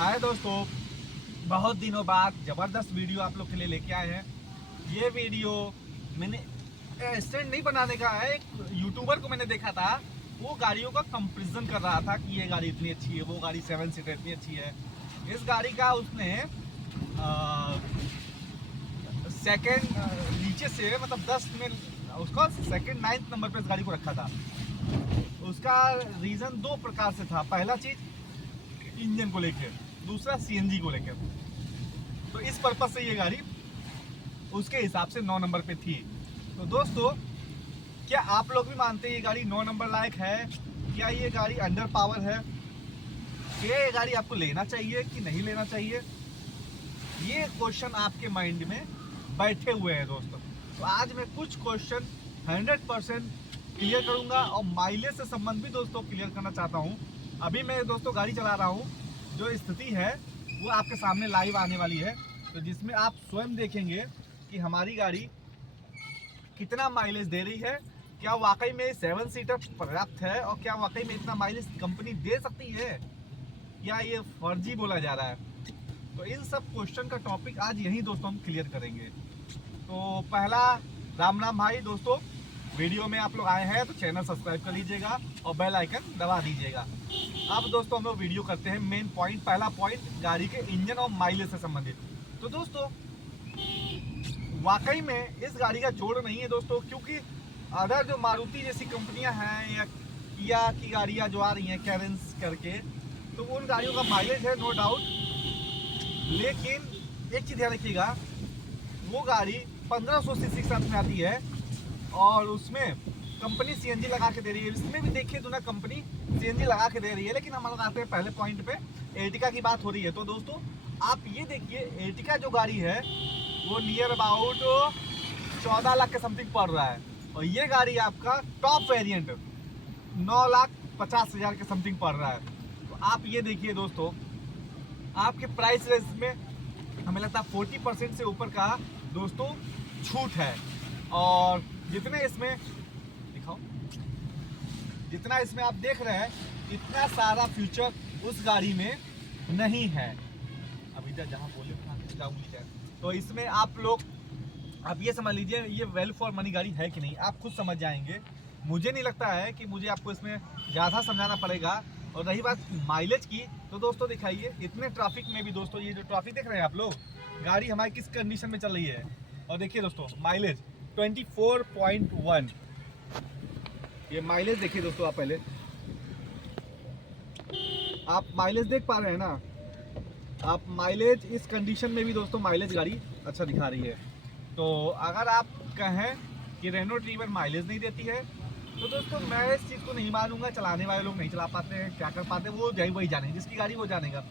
हाय दोस्तों, बहुत दिनों बाद ज़बरदस्त वीडियो आप लोग के लिए लेके आए हैं। ये वीडियो मैंने स्टैंड नहीं बनाने का है, एक यूट्यूबर को मैंने देखा था। वो गाड़ियों का कंपैरिजन कर रहा था कि ये गाड़ी इतनी अच्छी है, वो गाड़ी 7 सीटर इतनी अच्छी है। इस गाड़ी का उसने सेकंड नीचे से मतलब 10 में उसका सेकंड 9th नंबर पे इस गाड़ी को रखा था। उसका रीज़न दो प्रकार से था। पहला चीज़ इंजन को लेकर, दूसरा सीएनजी को लेकर। तो इस पर्पज से ये गाड़ी उसके हिसाब से 9 नंबर पे थी। तो दोस्तों, क्या आप लोग भी मानते हैं ये गाड़ी 9 नंबर लायक है? क्या ये गाड़ी अंडर पावर है? क्या ये गाड़ी आपको लेना चाहिए कि नहीं लेना चाहिए? ये क्वेश्चन आपके माइंड में बैठे हुए हैं दोस्तों। तो आज मैं कुछ क्वेश्चन 100% क्लियर करूंगा और माइलेज से संबंधित दोस्तों क्लियर करना चाहता हूं। अभी मैं दोस्तों गाड़ी चला रहा हूं, जो स्थिति है वो आपके सामने लाइव आने वाली है, तो जिसमें आप स्वयं देखेंगे कि हमारी गाड़ी कितना माइलेज दे रही है। क्या वाकई में 7 सीटर पर्याप्त है और क्या वाकई में इतना माइलेज कंपनी दे सकती है, या ये फर्जी बोला जा रहा है? तो इन सब क्वेश्चन का टॉपिक आज यही दोस्तों हम क्लियर करेंगे। तो पहला, राम राम भाई दोस्तों। वीडियो में आप लोग आए हैं तो चैनल सब्सक्राइब कर लीजिएगा और बेल आइकन दबा दीजिएगा। अब दोस्तों हम लोग वीडियो करते हैं मेन पॉइंट। पहला पॉइंट, गाड़ी के इंजन और माइलेज से संबंधित। तो दोस्तों, वाकई में इस गाड़ी का जोड़ नहीं है दोस्तों, क्योंकि अदर जो मारुति जैसी कंपनियां हैं या किया की गाड़ियां जो आ रही हैं कैरेंस करके, तो उन गाड़ियों का माइलेज है नो डाउट। लेकिन एक चीज़ ध्यान रखिएगा, वो गाड़ी 1500 सीसी के साथ में आती है और उसमें कंपनी सीएनजी लगा के दे रही है। इसमें भी देखिए तो ना, कंपनी सीएनजी लगा के दे रही है। लेकिन हम लोग आते हैं पहले पॉइंट पे, एर्टिगा की बात हो रही है। तो दोस्तों आप ये देखिए, एर्टिगा जो गाड़ी है वो नियर अबाउट 14 लाख के समथिंग पड़ रहा है, और ये गाड़ी आपका टॉप वेरिएंट 9,50,000 के समथिंग पड़ रहा है। तो आप ये देखिए दोस्तों, आपके प्राइस रेंज में हमें लगता है 40% से ऊपर का दोस्तों छूट है। और जितने इसमें दिखाओ, जितना इसमें आप देख रहे हैं, इतना सारा फ्यूचर उस गाड़ी में नहीं है। अब इधर जहाँ बोले जाऊँगी, तो इसमें आप लोग आप ये समझ लीजिए, ये वेल फॉर मनी गाड़ी है कि नहीं, आप खुद समझ जाएंगे। मुझे नहीं लगता है कि मुझे आपको इसमें ज़्यादा समझाना पड़ेगा। और रही बात माइलेज की, तो दोस्तों दिखाइए, इतने ट्रैफिक में भी दोस्तों, ये जो ट्रैफिक देख रहे हैं आप लोग, गाड़ी हमारी किस कंडीशन में चल रही है। और देखिए दोस्तों, माइलेज 24.1। ये माइलेज देखिए दोस्तों, आप पहले आप माइलेज देख पा रहे हैं ना। आप माइलेज इस कंडीशन में भी दोस्तों माइलेज गाड़ी अच्छा दिखा रही है। तो अगर आप कहें कि रेनो ट्रीवर माइलेज नहीं देती है, तो दोस्तों मैं इस चीज़ को नहीं मानूंगा। चलाने वाले लोग नहीं चला पाते हैं, क्या कर पाते हैं वो वही जानेंगे, जिसकी गाड़ी वो जानेगा।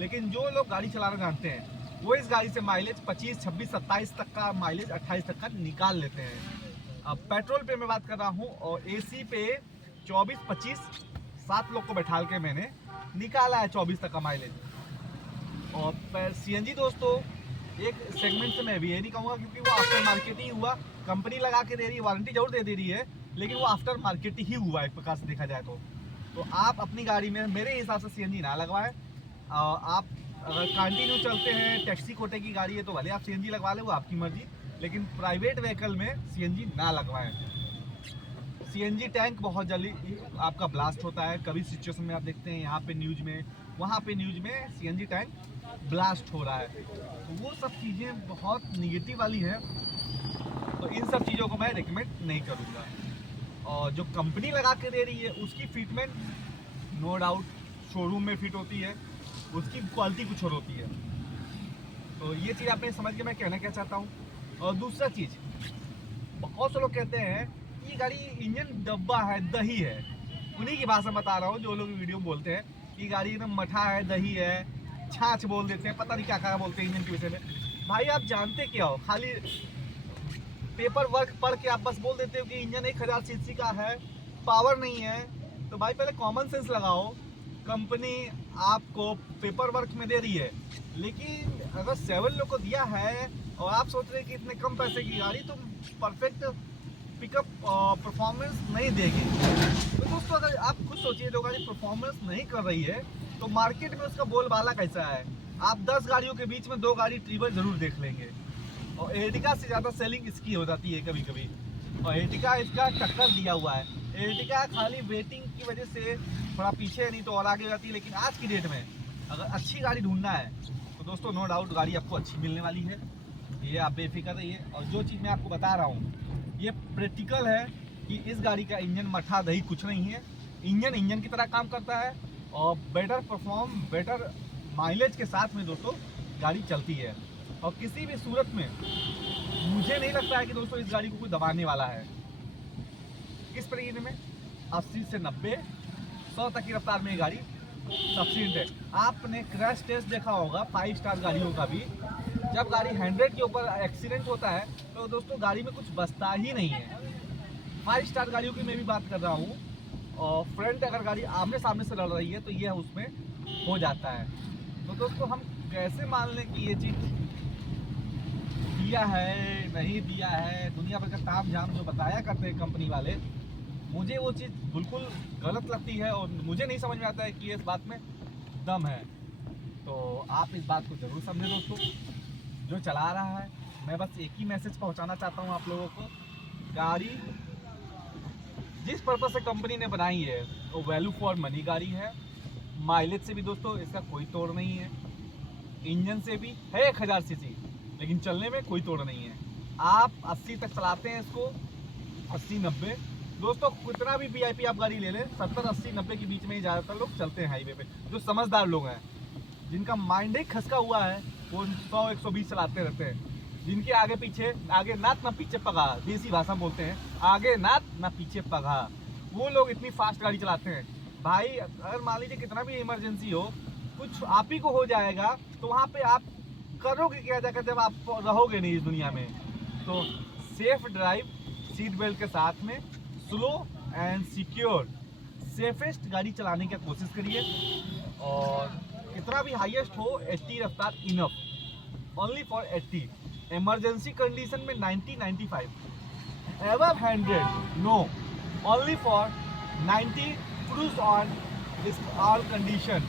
लेकिन जो लोग गाड़ी चलाना जानते हैं, वो इस गाड़ी से माइलेज 25, 26, 27 तक का माइलेज, 28 तक का निकाल लेते हैं। अब पेट्रोल पे मैं बात कर रहा हूँ, और एसी पे 24, 25, 7 लोग को बैठा के मैंने निकाला है 24 तक का माइलेज। और सीएनजी दोस्तों, एक सेगमेंट से मैं भी ये नहीं कहूँगा, क्योंकि वो आफ्टर मार्केट ही हुआ। कंपनी लगा के दे रही है, वारंटी जरूर दे रही है, लेकिन वो आफ्टर मार्केट ही हुआ एक प्रकार से देखा जाए तो आप अपनी गाड़ी में मेरे हिसाब से सीएनजी ना लगवाएं। आप अगर कंटिन्यू चलते हैं, टैक्सी कोटे की गाड़ी है, तो भले आप सीएनजी लगवा लें, वो आपकी मर्जी। लेकिन प्राइवेट व्हीकल में सीएनजी ना लगवाएं। सीएनजी टैंक बहुत जल्दी आपका ब्लास्ट होता है। कभी सिचुएशन में आप देखते हैं, यहाँ पे न्यूज में, वहाँ पे न्यूज में सीएनजी टैंक ब्लास्ट हो रहा है। तो वो सब चीज़ें बहुत निगेटिव वाली है, तो इन सब चीज़ों को मैं रिकमेंड नहीं करूँगा। और जो कंपनी लगा के दे रही है, उसकी फिटमेंट नो डाउट शोरूम में फिट होती है, उसकी क्वालिटी कुछ और होती है। तो ये चीज़ आपने समझ के मैं कहना क्या चाहता हूँ। और दूसरा चीज़, बहुत से लोग कहते हैं ये गाड़ी इंजन डब्बा है, दही है। उन्हीं की भाषा बता रहा हूँ, जो लोग वीडियो में बोलते हैं कि गाड़ी एकदम मठा है, दही है, छाछ बोल देते हैं, पता नहीं क्या क्या बोलते हैं इंजन के विषय में। भाई आप जानते क्या हो? खाली पेपर वर्क पढ़ के आप बस बोल देते हो कि इंजन 1000 सीसी का है, पावर नहीं है। तो भाई पहले कॉमन सेंस लगाओ। कंपनी आपको पेपर वर्क में दे रही है, लेकिन अगर 7 लोग को दिया है और आप सोच रहे हैं कि इतने कम पैसे की गाड़ी, तो परफेक्ट पिकअप परफॉर्मेंस नहीं देगी। तो दोस्तों अगर आप खुद सोचिए, जो गाड़ी परफॉर्मेंस नहीं कर रही है तो मार्केट में उसका बोलबाला कैसा है। आप 10 गाड़ियों के बीच में 2 गाड़ी ट्रिबर जरूर देख लेंगे, और एर्टिगा से ज़्यादा सेलिंग इसकी हो जाती है कभी कभी, और एर्टिगा इसका टक्कर दिया हुआ है। एर्टिगा खाली वेटिंग की वजह से थोड़ा पीछे है, नहीं तो और आगे हो जाती है। लेकिन आज की डेट में अगर अच्छी गाड़ी ढूंढना है तो दोस्तों नो डाउट गाड़ी आपको अच्छी मिलने वाली है, ये आप बेफिक्र रहिए। और जो चीज़ मैं आपको बता रहा हूँ ये प्रैक्टिकल है कि इस गाड़ी का इंजन मठा दही कुछ नहीं है। इंजन की तरह काम करता है, और बेटर माइलेज के साथ में दोस्तों गाड़ी चलती है। और किसी भी सूरत में मुझे नहीं लगता है कि दोस्तों इस गाड़ी को कोई दबाने वाला है। किस तरीके में 80 से 90 100 तक की रफ्तार में ये गाड़ी सफिशिएंट है। आपने क्रैश टेस्ट देखा होगा 5 स्टार गाड़ियों का भी, जब गाड़ी 100 के ऊपर एक्सीडेंट होता है तो दोस्तों गाड़ी में कुछ बचता ही नहीं है। 5 स्टार गाड़ियों की मैं भी बात कर रहा हूँ, और फ्रंट अगर गाड़ी आमने सामने से लड़ रही है तो ये उसमें हो जाता है। तो दोस्तों हम कैसे मान लें कि ये चीज़ दिया है नहीं दिया है, दुनिया भर का ताम झाम जो बताया करते हैं कंपनी वाले, मुझे वो चीज़ बिल्कुल गलत लगती है, और मुझे नहीं समझ में आता है कि इस बात में दम है। तो आप इस बात को ज़रूर समझें दोस्तों, जो चला रहा है। मैं बस एक ही मैसेज पहुंचाना चाहता हूं आप लोगों को, गाड़ी जिस पर्पज़ से कंपनी ने बनाई है वो वैल्यू फॉर मनी गाड़ी है। माइलेज से भी दोस्तों इसका कोई तोड़ नहीं है, इंजन से भी है 1000 सीसी, लेकिन चलने में कोई तोड़ नहीं है। आप 80 तक चलाते हैं इसको, 80-90 दोस्तों, कितना भी वीआईपी आप गाड़ी ले लें 70-80-90 के बीच में ही ज़्यादातर लोग चलते हैं हाईवे पे। जो समझदार लोग हैं, जिनका माइंड ही खसका हुआ है, वो 100-120 चलाते रहते हैं। जिनके आगे पीछे, आगे नात ना पीछे पगा, देसी भाषा बोलते हैं, आगे नात ना पीछे पगा, वो लोग इतनी फास्ट गाड़ी चलाते हैं। भाई अगर मान लीजिए कितना भी इमरजेंसी हो, कुछ आप ही को हो जाएगा, तो वहाँ पे आप करोगे क्या जाकर जब आप रहोगे नहीं इस दुनिया में। तो सेफ ड्राइव, सीट बेल्ट के साथ में, स्लो एंड सिक्योर सेफेस्ट गाड़ी चलाने की कोशिश करिए। और कितना भी हाईएस्ट हो 80 रफ्तार enough, only for 80। Emergency condition में 90-95, ever 100 no, only for 90 cruise on all condition,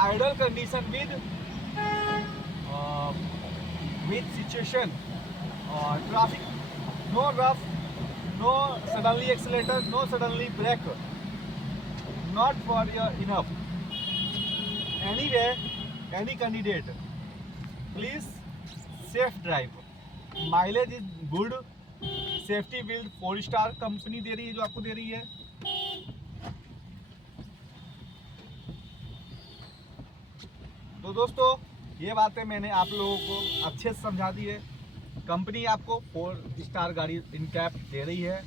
idle condition with situation और traffic, no rough, no suddenly accelerator, no suddenly brake, not for your enough. Anyway, any candidate, please safe drive. Mileage is good, safety build 4 star company दे रही है, जो आपको दे रही है। तो दोस्तों ये बातें मैंने आप लोगों को अच्छे से समझा दी है। कंपनी आपको 4 स्टार गाड़ी इन कैप दे रही है,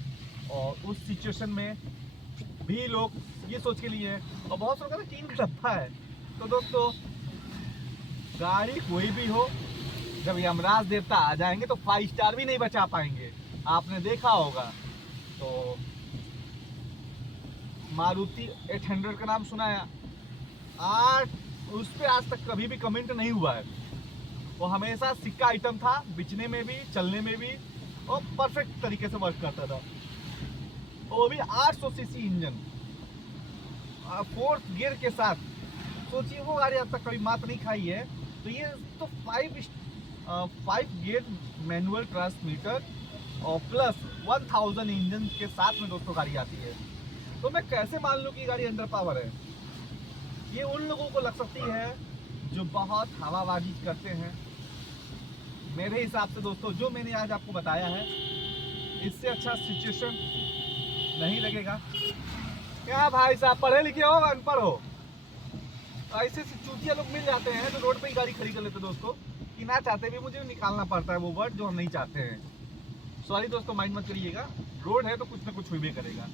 और उस सिचुएशन में भी लोग ये सोच के लिए, और बहुत लोगों का टीम का डब्बा है। तो दोस्तों गाड़ी कोई भी हो, जब यमराज देवता आ जाएंगे तो 5 स्टार भी नहीं बचा पाएंगे। आपने देखा होगा, तो मारुति 800 का नाम सुना है, उस पर आज तक कभी भी कमेंट नहीं हुआ है। वो हमेशा सिक्का आइटम था, बिचने में भी, चलने में भी, और परफेक्ट तरीके से वर्क करता था। वो भी 800 सीसी इंजन, 4th गियर के साथ। सोचिए वो गाड़ी आज तक कभी मात नहीं खाई है। तो ये तो 5 गियर मैनुअल ट्रांसमीटर और प्लस 1000 इंजन के साथ में दोस्तों गाड़ी आती है। तो मैं कैसे मान लूँ कि गाड़ी अंडर पावर है? ये उन लोगों को लग सकती है जो बहुत हवाबाजी करते हैं। मेरे हिसाब से दोस्तों जो मैंने आज आपको बताया है, इससे अच्छा सिचुएशन नहीं लगेगा। क्या भाई साहब पढ़े लिखे हो अनपढ़ हो? ऐसे चूतिया लोग मिल जाते हैं जो रोड पे ही गाड़ी खड़ी कर लेते दोस्तों, कि ना चाहते भी मुझे निकालना पड़ता है वो वर्ड जो हम नहीं चाहते हैं। सॉरी दोस्तों, माइंड मत करिएगा, रोड है तो कुछ ना कुछ हुई भी करेगा।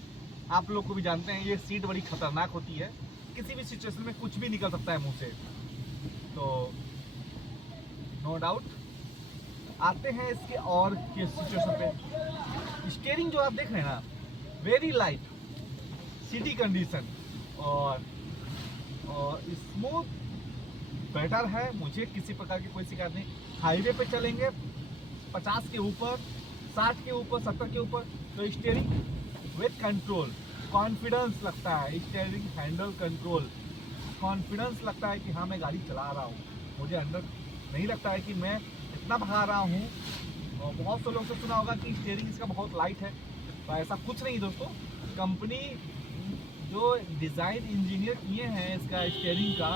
आप लोग को भी जानते हैं ये सीट बड़ी खतरनाक होती है, किसी भी सिचुएशन में कुछ भी निकल सकता है मुंह से। तो नो डाउट आते हैं इसके और के सिचुएशन पे। स्टीयरिंग जो आप देख रहे हैं ना, वेरी लाइट, सिटी कंडीशन और स्मूथ बेटर है। मुझे किसी प्रकार की कोई शिकायत नहीं। हाईवे पे चलेंगे 50 के ऊपर, 60 के ऊपर, 70 के ऊपर तो स्टीयरिंग विथ कंट्रोल, कॉन्फिडेंस लगता है, स्टीयरिंग हैंडल कंट्रोल, कॉन्फिडेंस लगता है कि हाँ मैं गाड़ी चला रहा हूँ, मुझे अंदर नहीं लगता है कि मैं इतना भगा रहा हूँ। और बहुत से लोग से सुना होगा कि स्टीयरिंग इसका बहुत लाइट है, तो ऐसा कुछ नहीं दोस्तों। कंपनी जो डिज़ाइन इंजीनियर किए हैं इसका स्टीयरिंग का,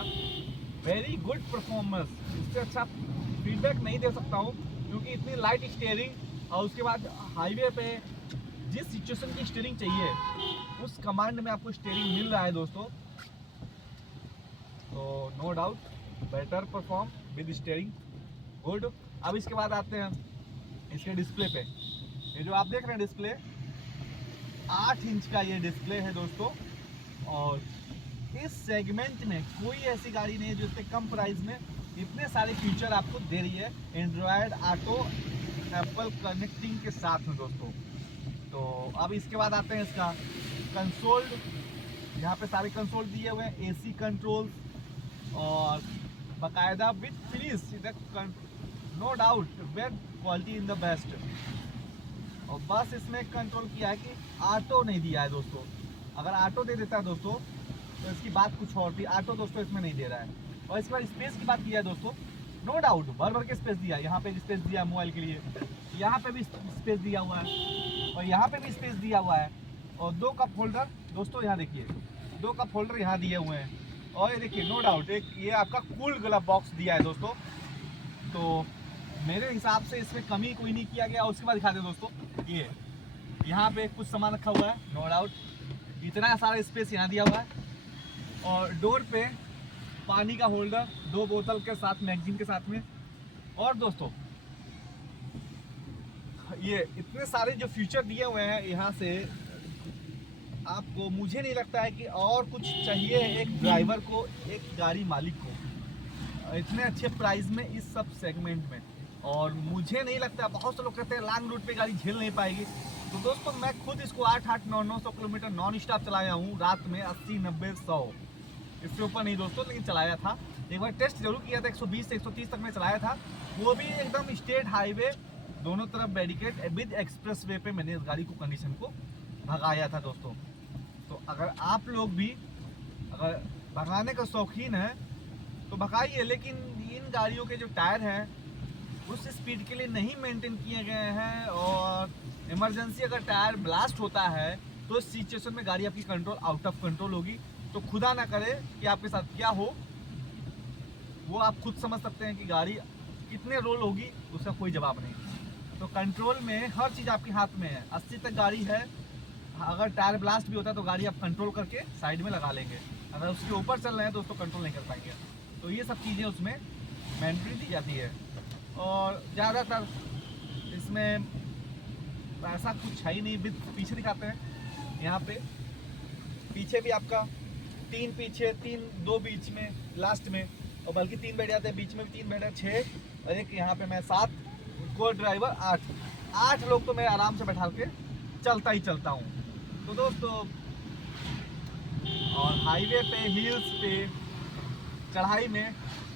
वेरी गुड परफॉर्मेंस, इससे अच्छा फीडबैक नहीं दे सकता हूँ, क्योंकि इतनी लाइट स्टीयरिंग और उसके बाद हाईवे पे जिस सिचुएशन की स्टीयरिंग चाहिए उस कमांड में आपको स्टीयरिंग मिल रहा है दोस्तों। तो no doubt better perform with steering, good. अब इसके बाद आते हैं इसके डिस्प्ले पे। ये जो आप देख रहे हैं डिस्प्ले, 8 इंच का ये डिस्प्ले है दोस्तों, और इस सेगमेंट में कोई ऐसी गाड़ी नहीं है जो इतने कम प्राइस में इतने सारे फीचर आपको दे रही है एंड्रॉयड ऑटो एप्पल कनेक्टिंग के साथ में दोस्तों। तो अब इसके बाद आते हैं इसका कंसोल। यहाँ पे सारे कंसोल दिए हुए हैं, एसी कंट्रोल्स और बाकायदा with finish, no doubt web quality in the best. और बस इसमें कंट्रोल किया है कि ऑटो नहीं दिया है दोस्तों, अगर ऑटो दे देता है दोस्तों तो इसकी बात कुछ और थी, ऑटो दोस्तों इसमें नहीं दे रहा है। और इसके बाद स्पेस की बात की है दोस्तों, नो डाउट भर भर के स्पेस दिया है, यहाँ पे स्पेस दिया है मोबाइल के लिए, यहाँ पे भी स्पेस दिया हुआ है और यहाँ पे भी स्पेस दिया हुआ है। और 2 कप होल्डर दोस्तों, यहाँ देखिए 2 कप होल्डर यहाँ दिए हुए हैं। और ये देखिए नो डाउट एक ये आपका कूल ग्लव बॉक्स दिया है दोस्तों। तो मेरे हिसाब से इसमें कमी कोई नहीं किया गया। उसके बाद दिखा दें दोस्तों, ये यहाँ पे कुछ सामान रखा हुआ है, नो डाउट इतना सारा स्पेस यहाँ दिया हुआ है। और डोर पे पानी का होल्डर 2 बोतल के साथ, मैगजीन के साथ में। और दोस्तों ये इतने सारे जो फीचर दिए हुए हैं यहाँ से आपको, मुझे नहीं लगता है कि और कुछ चाहिए एक ड्राइवर को, एक गाड़ी मालिक को, इतने अच्छे प्राइस में इस सब सेगमेंट में। और मुझे नहीं लगता, बहुत से लोग कहते हैं लॉन्ग रूट पे गाड़ी झेल नहीं पाएगी, तो दोस्तों मैं खुद इसको 800-900 किलोमीटर नॉन स्टॉप चलाया हूँ रात में, 80-90-100, इससे ऊपर नहीं दोस्तों, लेकिन चलाया था। एक बार टेस्ट जरूर किया था, 120 से 130 तक में चलाया था, वो भी एकदम स्टेट हाईवे दोनों तरफ बैरिकेड विद एक्सप्रेस वे पे मैंने इस गाड़ी को कंडीशन को भगाया था दोस्तों। तो अगर आप लोग भी अगर भगाने का शौकीन है तो भगाइए, लेकिन इन गाड़ियों के जो टायर हैं उस स्पीड के लिए नहीं मेंटेन किए गए हैं। और इमरजेंसी अगर टायर ब्लास्ट होता है तो इस सिचुएशन में गाड़ी आपकी कंट्रोल आउट ऑफ कंट्रोल होगी। तो खुदा ना करे कि आपके साथ क्या हो, वो आप खुद समझ सकते हैं कि गाड़ी कितने रोल होगी, उसका कोई जवाब नहीं। तो कंट्रोल में हर चीज़ आपके हाथ में है। 80 तक गाड़ी है, अगर टायर ब्लास्ट भी होता है तो गाड़ी आप कंट्रोल करके साइड में लगा लेंगे, अगर उसके ऊपर चल रहे हैं तो उसको कंट्रोल नहीं कर पाएंगे। तो ये सब चीज़ें उसमें मैंडेटरी दी जाती है। और ज़्यादातर इसमें ऐसा कुछ है ही नहीं। पीछे दिखाते हैं, यहाँ पे पीछे भी आपका 3 पीछे, 2 बीच में लास्ट में, और बल्कि 3 बेड आते हैं, बीच में भी 3 बेड है, 6 और एक यहाँ पे मैं 7, को ड्राइवर 8 लोग तो मैं आराम से बैठा के चलता ही चलता हूँ। तो दोस्तों और हाईवे पे हिल्स पे चढ़ाई में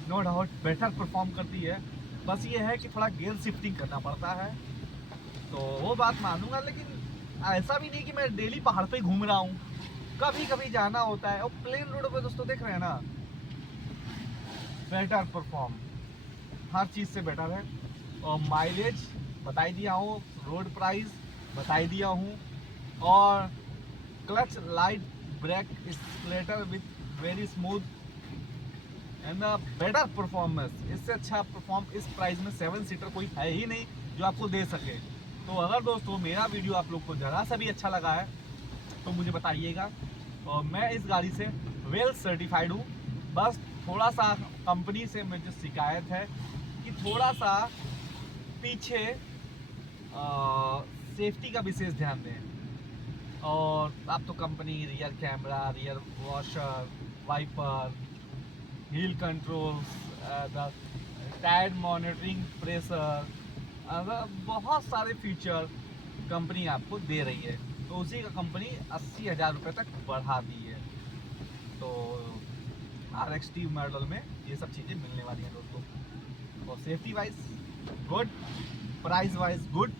नो डाउट बेटर परफॉर्म करती है। बस ये है कि थोड़ा गियर शिफ्टिंग करना पड़ता है, तो वो बात मानूंगा, लेकिन ऐसा भी नहीं कि मैं डेली पहाड़ पे घूम रहा हूँ, कभी कभी जाना होता है। और प्लेन रोड पे दोस्तों देख रहे हैं ना, बेटर परफॉर्म हर चीज़ से बेटर है। और माइलेज बता ही दिया हूँ, रोड प्राइस बता ही दिया हूँ, और clutch light brake accelerator with very smooth and better performance. इससे अच्छा परफॉर्म इस प्राइस में 7 सीटर कोई है ही नहीं जो आपको दे सके। तो अगर दोस्तों मेरा वीडियो आप लोग को ज़रा सा भी अच्छा लगा है तो मुझे बताइएगा। और मैं इस गाड़ी से वेल सर्टिफाइड हूँ। बस थोड़ा सा कंपनी से मुझे शिकायत है कि थोड़ा सा पीछे सेफ्टी का विशेष ध्यान दें। और आप तो company rear camera, rear washer, wiper, wheel controls, tyre monitoring, pressure, बहुत सारे फीचर कंपनी आपको दे रही है। तो उसी का कंपनी 80,000 रुपये तक बढ़ा दी है। तो RXT मॉडल में ये सब चीज़ें मिलने वाली हैं दोस्तों। और safety wise good, price wise good,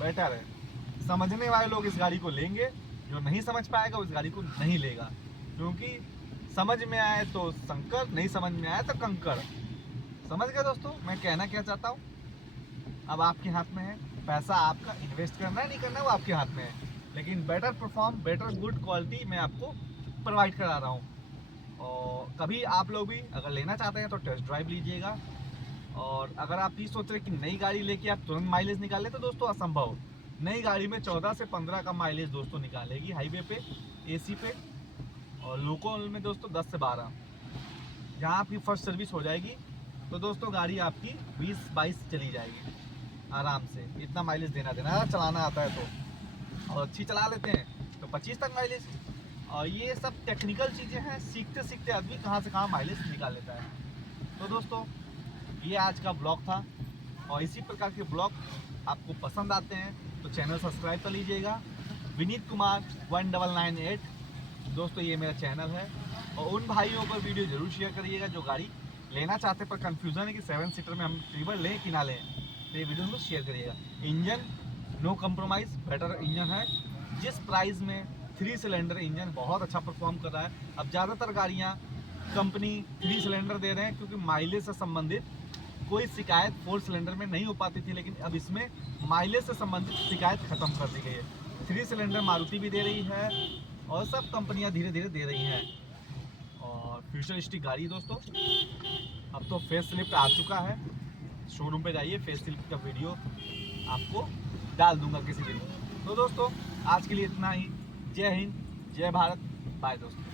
better है। समझने वाले लोग इस गाड़ी को लेंगे, जो नहीं समझ पाएगा उस गाड़ी को नहीं लेगा, क्योंकि समझ में आए तो शंकर, नहीं समझ में आए तो कंकर। समझ गए दोस्तों मैं कहना क्या चाहता हूँ? अब आपके हाथ में है, पैसा आपका इन्वेस्ट करना है नहीं करना है वो आपके हाथ में है, लेकिन better perform, better good quality मैं आपको प्रोवाइड करा रहा हूँ। और कभी आप लोग भी अगर लेना चाहते हैं तो टेस्ट ड्राइव लीजिएगा। और अगर आप ये सोच रहे कि नई गाड़ी लेके आप तुरंत माइलेज निकालें तो दोस्तों असंभव। नई गाड़ी में 14 से 15 का माइलेज दोस्तों निकालेगी हाईवे पे, एसी पे, और लोकल में दोस्तों 10 से 12। जहाँ आपकी फर्स्ट सर्विस हो जाएगी तो दोस्तों गाड़ी आपकी 20-22 चली जाएगी आराम से। इतना माइलेज देना चलाना आता है तो, और अच्छी चला लेते हैं तो 25 तक माइलेज। और ये सब टेक्निकल चीज़ें हैं, सीखते सीखते आदमी कहाँ से कहाँ माइलेज निकाल लेता है। तो दोस्तों ये आज का ब्लॉग था, और इसी प्रकार के ब्लॉग आपको पसंद आते हैं तो चैनल सब्सक्राइब कर लीजिएगा। विनीत कुमार 1998 दोस्तों ये मेरा चैनल है। और उन भाइयों को वीडियो जरूर शेयर करिएगा जो गाड़ी लेना चाहते पर कंफ्यूजन है कि 7 सीटर में हम ट्रिबल लें कि ना लें, तो ये वीडियो में शेयर करिएगा। Engine no compromise, better engine है। जिस प्राइस में 3 सिलेंडर इंजन बहुत अच्छा परफॉर्म कर रहा है। अब ज़्यादातर गाड़ियाँ कंपनी 3 सिलेंडर दे रहे हैं क्योंकि माइलेज से संबंधित कोई शिकायत 4 सिलेंडर में नहीं हो पाती थी, लेकिन अब इसमें माइलेज से संबंधित शिकायत खत्म कर दी गई है। 3 सिलेंडर मारुति भी दे रही है और सब कंपनियां धीरे धीरे दे रही हैं। और फ्यूचरिस्टिक गाड़ी दोस्तों, अब तो फेस लिफ्ट आ चुका है, शोरूम पे जाइए, फेस लिफ्ट का वीडियो आपको डाल दूंगा किसी दिन। तो दोस्तों आज के लिए इतना ही। जय हिंद, जय भारत, बाय दोस्तों।